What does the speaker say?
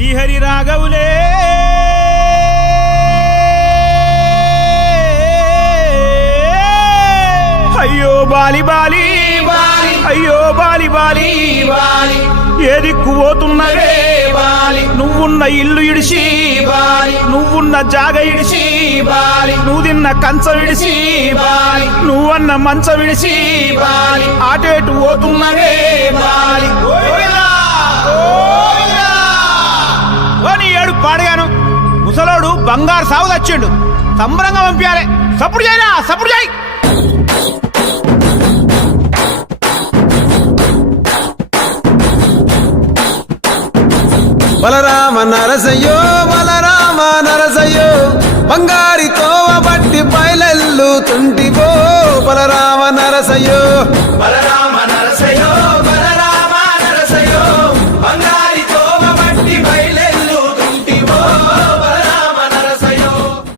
శ్రీహరి రాఘవులే అయ్యో Bali Bali Bali అయ్యో Bali Bali Bali ఏ దిక్కు పోతున్నవే బాలి నువ్వున్న ఇల్లు ఇడిసి బాలి నువ్వున్న జాగ ఇడిసి బాలి నువ్వు తిన్న కంచం ఇడిసి బాలి నువ్వన్న మంచం ఇడిసి బాలి ఆటేటు పోతున్నవే బాలి నీ ఏడు పాడగాను ముసలోడు బంగారు సాగు తెచ్చిండు సంబరంగా పంపించాలి సప్పుడు చేయరా సప్పుడు చేయి బలరామ నరసయ్యో బలరామ నరసయ్యో బంగారి తోవ బట్టి బయలెల్లు తుంటివో బలరామ నరసయ్యో బలరామ నరసయ్యో